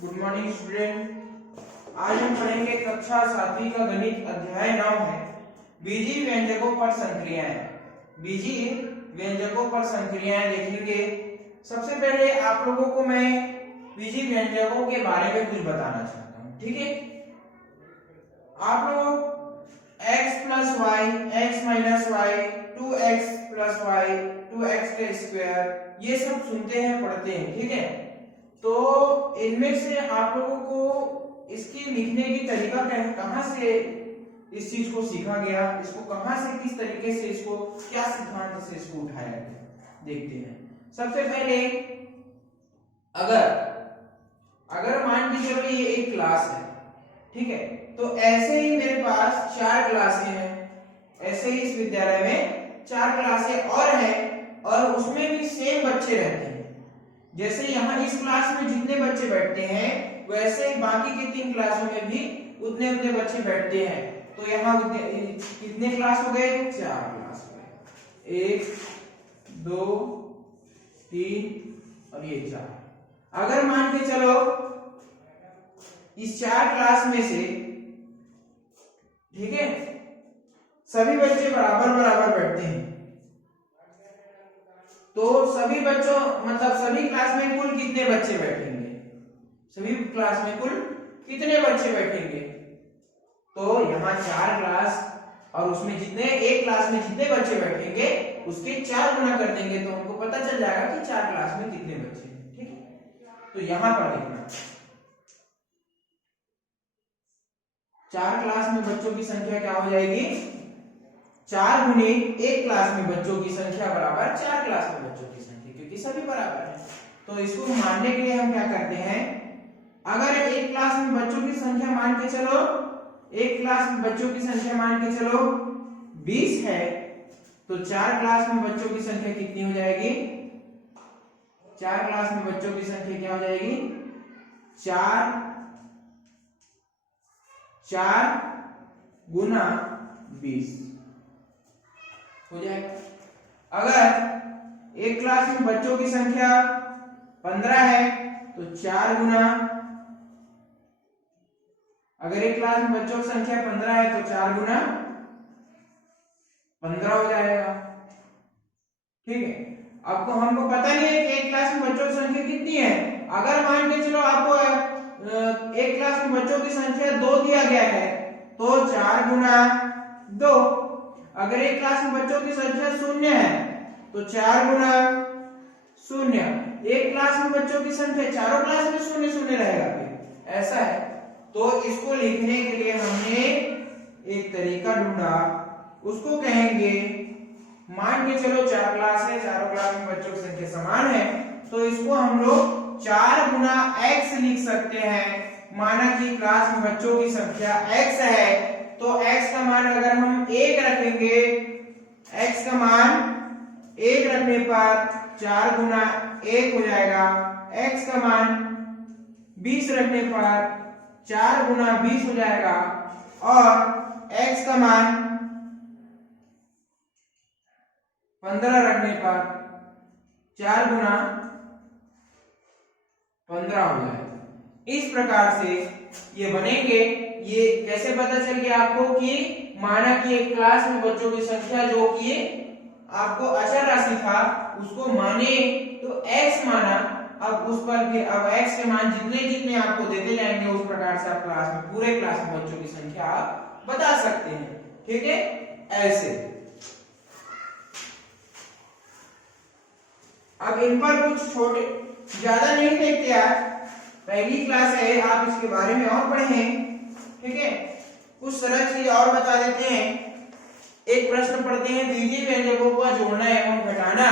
Good morning student. आज हम पढ़ेंगे कक्षा 7वीं का गणित अध्याय 9 है बीजीय व्यंजकों पर संक्रियाएं। बीजीय व्यंजकों पर संक्रियाएं देखेंगे। सबसे पहले आप लोगों को मैं बीजीय व्यंजकों के बारे में कुछ बताना चाहता हूं, ठीक है। आप लोग x plus y, x minus y, 2x plus y, 2x का स्क्वायर, ये सब सुनते हैं, पढ़ते हैं, ठीक है। तो इनमें से आप लोगों को इसकी लिखने की तरीका कहां से इस चीज को सीखा गया, इसको कहां से, किस तरीके से, इसको क्या सिद्धांत से इसको उठाया गया, देखते हैं। सबसे पहले अगर मान के चलो ये एक क्लास है, ठीक है। तो ऐसे ही मेरे पास 4 क्लासें हैं, ऐसे ही इस विद्यालय में 4 क्लासें और हैं और उसमें भी सेम बच्चे रहते हैं। जैसे यहाँ इस क्लास में जितने बच्चे बैठते हैं वैसे ही बाकी की 3 क्लासों में भी उतने उतने बच्चे बैठते हैं। तो यहाँ कितने क्लास हो गए? 4 क्लास हो गए, 1 2 3 और ये 4। अगर मान के चलो इस 4 क्लास में से, ठीक है, सभी बच्चे बराबर बराबर बैठते हैं, तो सभी बच्चों मतलब सभी क्लास में कुल कितने बच्चे बैठेंगे? सभी क्लास में कुल कितने बच्चे बैठेंगे? तो यहाँ 4 क्लास और उसमें जितने एक क्लास में जितने बच्चे बैठेंगे उसके 4 गुना कर देंगे तो हमको पता चल जाएगा कि 4 क्लास में कितने बच्चे हैं, ठीक है। तो यहाँ पर देखना 4 क्लास में बच्चों की संख्या क्या हो जाएगी? 4 गुने एक क्लास में बच्चों की संख्या बराबर 4 क्लास में बच्चों की संख्या, क्योंकि सभी बराबर है। तो इसको मानने के लिए हम क्या करते हैं, अगर एक क्लास में बच्चों की संख्या मान के चलो, एक क्लास में बच्चों की संख्या मान के चलो 20 है, तो 4 क्लास में बच्चों की संख्या कितनी हो जाएगी? 4 क्लास में बच्चों की संख्या क्या हो जाएगी? 4 गुना 20 हो जाएगा। अगर एक क्लास में बच्चों की संख्या 15 है तो 4 गुना, अगर एक क्लास में बच्चों की संख्या 15 है तो 4 गुना 15 हो जाएगा, ठीक है। आपको हमको पता नहीं है कि एक क्लास में बच्चों की संख्या कितनी है। अगर मान के चलो आपको एक क्लास में बच्चों की संख्या 2 दिया गया है तो 4 गुना 2। अगर एक क्लास में बच्चों की संख्या 0 है तो 4 गुना 0। एक क्लास में बच्चों की संख्या, चारों क्लास में 0 0 रहेगा, फिर ऐसा है। तो इसको लिखने के लिए हमने एक तरीका ढूंढा, उसको कहेंगे, मान के चलो 4 क्लास है, चारों क्लास में बच्चों की संख्या समान है, तो इसको हम लोग 4 गुना x लिख सकते हैं। माना कि क्लास में बच्चों की संख्या x है, तो x का मान अगर हम 1 रखेंगे, x का मान 1 रखने पर 4 गुना 1 हो जाएगा। x का मान 20 रखने पर 4 गुना 20 हो जाएगा और x का मान 15 रखने पर 4 गुना 15 हो जाएगा। इस प्रकार से ये बनेंगे। ये कैसे पता चल गया आपको कि माना कि एक क्लास में बच्चों की संख्या जो कि आपको अचर राशि था उसको माने तो x माना, अब उस पर फिर अब x के मान जितने जितने आपको देते जाएंगे उस प्रकार से आप क्लास में, पूरे क्लास में बच्चों की संख्या आप बता सकते हैं, ठीक है। ऐसे अब इन पर कुछ छोटे ज्यादा नहीं देखते आज, पहली क्लास है, आप इसके बारे में और पढ़े हैं, ठीक है। कुछ सरल चीज और बता देते हैं। एक प्रश्न पढ़ते हैं, बीजीय व्यंजकों का जोड़ना एवं घटाना।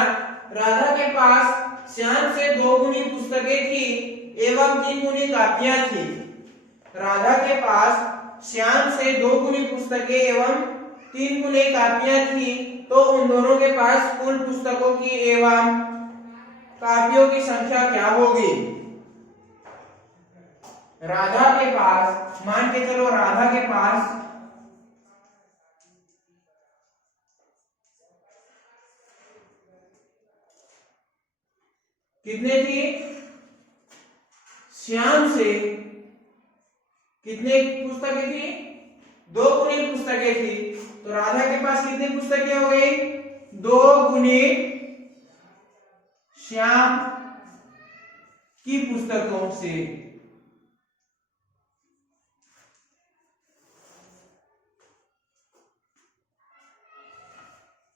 राधा के पास श्याम से 2 गुनी पुस्तकें थी एवं 3 गुनी कापियां थी। राधा के पास श्याम से 2 गुनी पुस्तकें एवं 3 गुनी कापियां थी, तो उन दोनों के पास कुल पुस्तकों की एवं कापियों की संख्या क्या होगी? राधा के पास, मान के चलो राधा के पास कितने थी? श्याम से कितने पुस्तकें थी? 2 गुणित पुस्तकें थी। तो राधा के पास कितनी पुस्तकें हो गई? 2 गुणित श्याम की पुस्तकों से।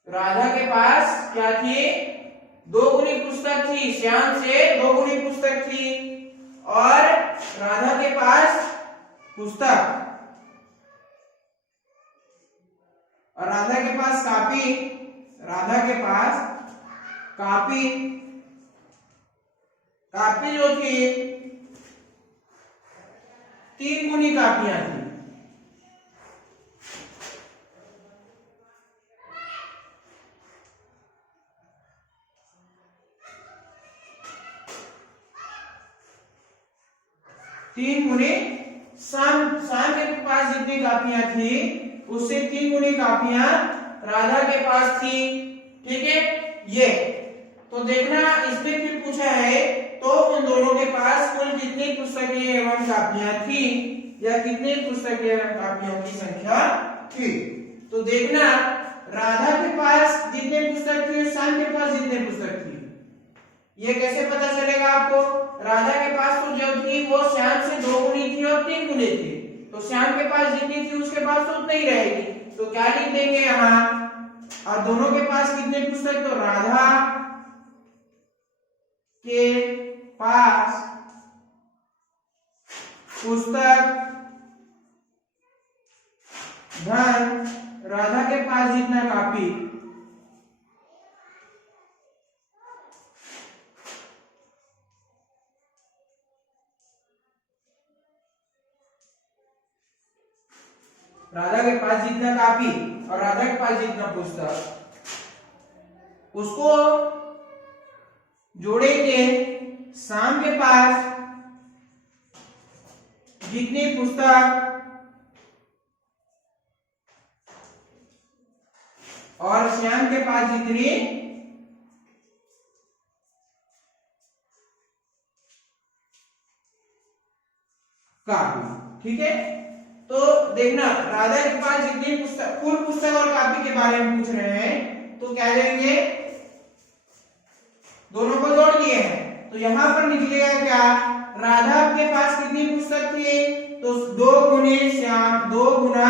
राधा के पास क्या थी? 2 गुनी पुस्तक थी। श्याम से 2 गुनी पुस्तक थी और राधा के पास पुस्तक और राधा के पास कापी। राधा के पास कापी कापी जो थी 3 गुनी कापियां थी। तीन गुनी श्याम के पास जितनी कापियां थी उससे 3 गुनी कापियां राधा के पास थी। ठीक है, ये तो देखना इसमें फिर पूछा है तो उन दोनों के पास कुल कितनी पुस्तकें एवं कापियां थी या कितने पुस्तकें एवं कापियों की संख्या थी। तो देखना राधा के पास जितने पुस्तक थी श्याम के पास जितने पुस्तक थी, ये कैसे पता चलेगा आपको? राधा के पास तो जो थी वो श्याम से 2 गुनी थी और 3 गुनी थी, तो श्याम के पास जितनी थी उसके पास तो उतनी ही रहेगी। तो क्या लिख देंगे यहाँ? और दोनों के पास कितने पुस्तक? तो राधा के पास पुस्तक धन राधा के पास जितना कापी। राधा के पास जितना कापी और राधा के पास जितना पुस्तक, उसको जोड़ेंगे श्याम के पास जितनी पुस्तक और श्याम के पास जितनी कापी। ठीक है, तो देखना राधा के पास जितनी पुस्तक, कुल पुस्तक और कापी के बारे में पूछ रहे हैं तो क्या करेंगे? दोनों को जोड़ दिए हैं तो यहां पर निकलेगा क्या? राधा के पास कितनी पुस्तक थी? तो 2 गुने श्याम, 2 गुना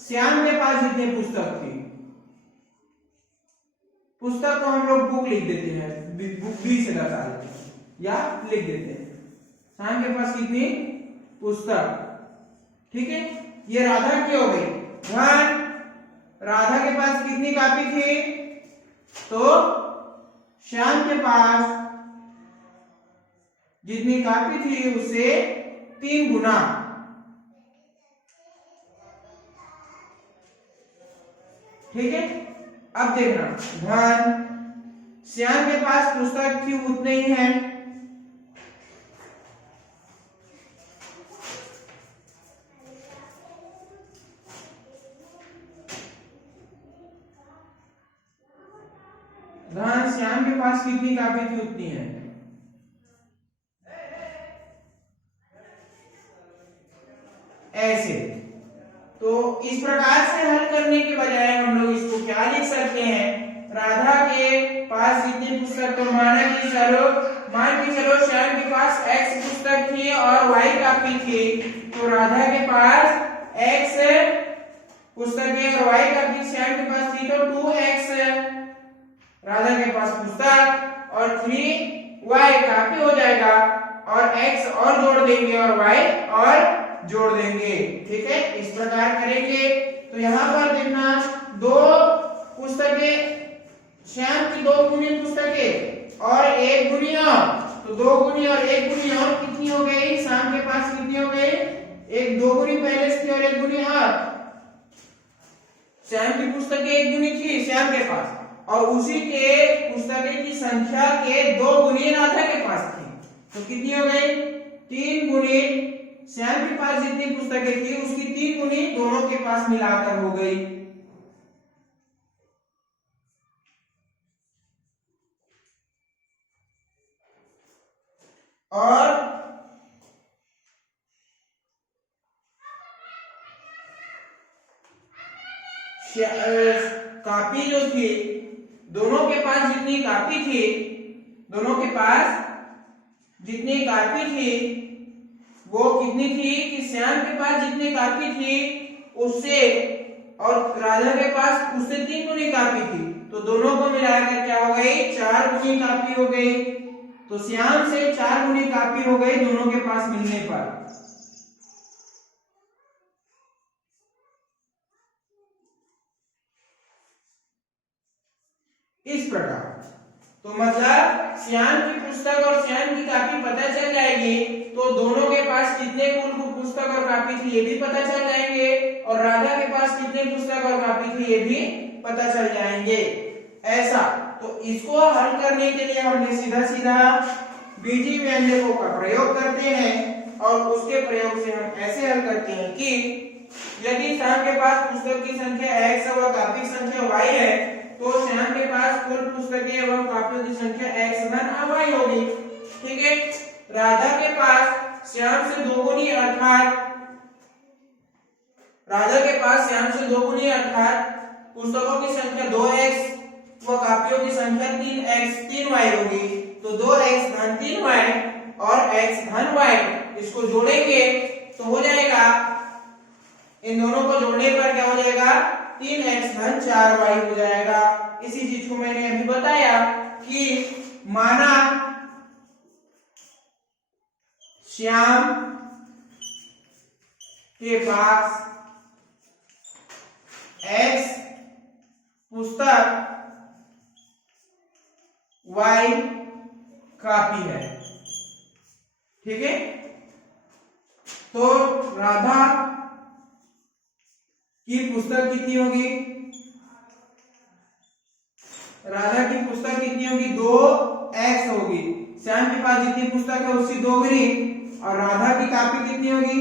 श्याम के पास जितनी पुस्तक थी। पुस्तक को हम लोग बुक लिख देते हैं, बुक बी से दर्शा देते हैं या लिख देते हैं। श्याम के पास कितनी पुस्तक। ठीक है, ये राधा की हो गई। ध्यान, राधा के पास कितनी कापी थी? तो श्याम के पास जितनी कापी थी उससे 3 गुना। ठीक है, अब देखना ध्यान, श्याम के पास पुस्तक थी उतने ही है, ध्यान श्याम के पास कितनी कापी थी उतनी है। ऐसे तो इस प्रकार से हल करने के बजाय हम लोग इसको क्या लिख सकते हैं? राधा के पास जितनी पुस्तक, तो मान के चलो श्याम के पास x पुस्तक थी और y कापी थी, तो राधा के पास x पुस्तकें और y कापी श्याम के पास थी, तो 2x राधा के पास पुस्तक और 3y कापी हो जाएगा और x और जोड़ देंगे और y और जोड़ देंगे। ठीक है, इस प्रकार करेंगे तो यहां पर देखना 2 पुस्तकें श्याम की 2 गुनी पुस्तकें और 1 गुनी और, तो 2 गुनी और 1 गुनी और कितनी हो गई? श्याम के पास कितनी हो गई? एक 2 गुनी पहले से थी और 1 गुनी और। श्याम की पुस्तकें 1 गुनी थी श्याम के पास और उसी के पुस्तकें की संख्या के 2 गुनी राधा के पास थी, तो कितनी हो गई? 3 गुनी श्याम के पास जितनी पुस्तकें थी उसकी 3 गुनी दोनों के पास मिलाकर हो गई। और कॉपी जो थी, दोनों के पास जितनी कॉपी थी, दोनों के पास जितनी कॉपी थी वो कितनी थी कि श्याम के पास जितनी कॉपी थी उससे और राधा के पास उससे 3 गुनी कॉपी थी, तो दोनों को मिलाकर क्या हो गई, 4 गुनी कॉपी हो गई। तो श्याम से 4 गुनी कॉपी हो गई दोनों के पास मिलने पर। इस प्रकार तो मतलब श्याम की पुस्तक और श्याम की कॉपी पता चल जाएगी तो दोनों के पास कितने कुल पुस्तक और कॉपी थी ये भी पता चल जाएंगे, और राधा के पास कितने पुस्तक और कॉपी थी ये भी पता चल जाएंगे। ऐसा तो इसको हल करने के लिए हमने सीधा सीधा बीजीय व्यंजकों का प्रयोग करते हैं, और उसके प्रयोग से हम ऐसे हल करते हैं कि यदि श्याम के पास पुस्तक की संख्या x और कॉपी की संख्या y है तो श्याम के पास कुल पुस्तकें एवं कॉपियों की संख्या x धन y होगी। ठीक है, राधा के पास श्याम से 2 गुनी अर्थात राधा के पास श्याम से 2 गुनी अर्थात पुस्तकों की संख्या 2x व कॉपियों की संख्या 3y होगी। तो 2x धन 3y और x धन y इसको जोड़ेंगे तो हो जाएगा, इन दोनों को जोड़ने पर क्या हो जाएगा, 3x धन 4y हो जाएगा। इसी चीज को मैंने अभी बताया कि माना श्याम के पास x पुस्तक y कॉपी है। ठीक है, तो राधा की पुस्तक कितनी होगी, राधा की पुस्तक कितनी होगी, 2x होगी। श्याम के पास जितनी पुस्तक है उसकी 2 गुनी, और राधा की कॉपी कितनी होगी,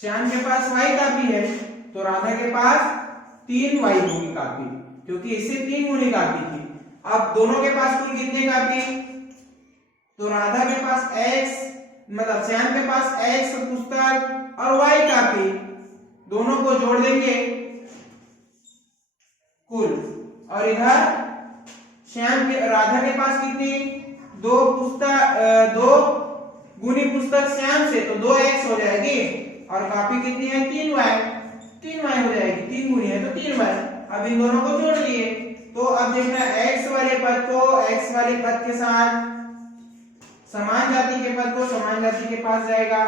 श्याम के पास y कॉपी है तो राधा के पास 3y होगी कॉपी, क्योंकि इससे 3 गुनी कॉपी थी। अब दोनों के पास कुल कितने कॉपी, तो राधा के पास x मतलब श्याम के पास x पुस्तक और y कॉपी, दोनों को जोड़ देंगे कुल, और इधर श्याम के राधा के पास कितनी, 2 पुस्तक 2 गुनी पुस्तक श्याम से तो 2x हो जाएगी, और कॉपी कितनी है, 3y हो जाएगी, 3 गुनी है तो 3y। अब इन दोनों को जोड़ दिए तो अब देखना x वाले पद को x वाले पद के साथ, समान जाति के पद को समान जाति के पास जाएगा।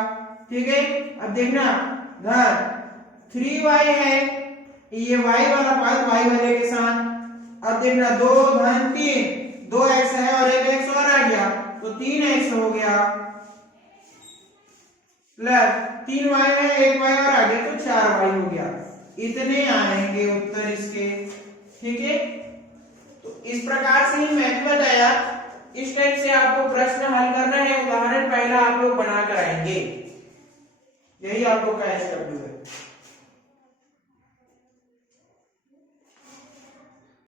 ठीक है, अब देखना धन 3y है, ये y वाला पद y वाले के साथ। अब देखना 2 धन 3, 2x है और एक x और आ गया तो 3x हो गया, प्लस 3y है, एक y और आ गया तो 4y हो गया। इतने आएंगे उत्तर इसके। ठीक है, तो इस प्रकार से ही मैंने बताया, इस टाइप से आपको प्रश्न हल करना है। उदाहरण पहला आप लोग बना कर आएंगे, यही आपको कैश कर दूंगा।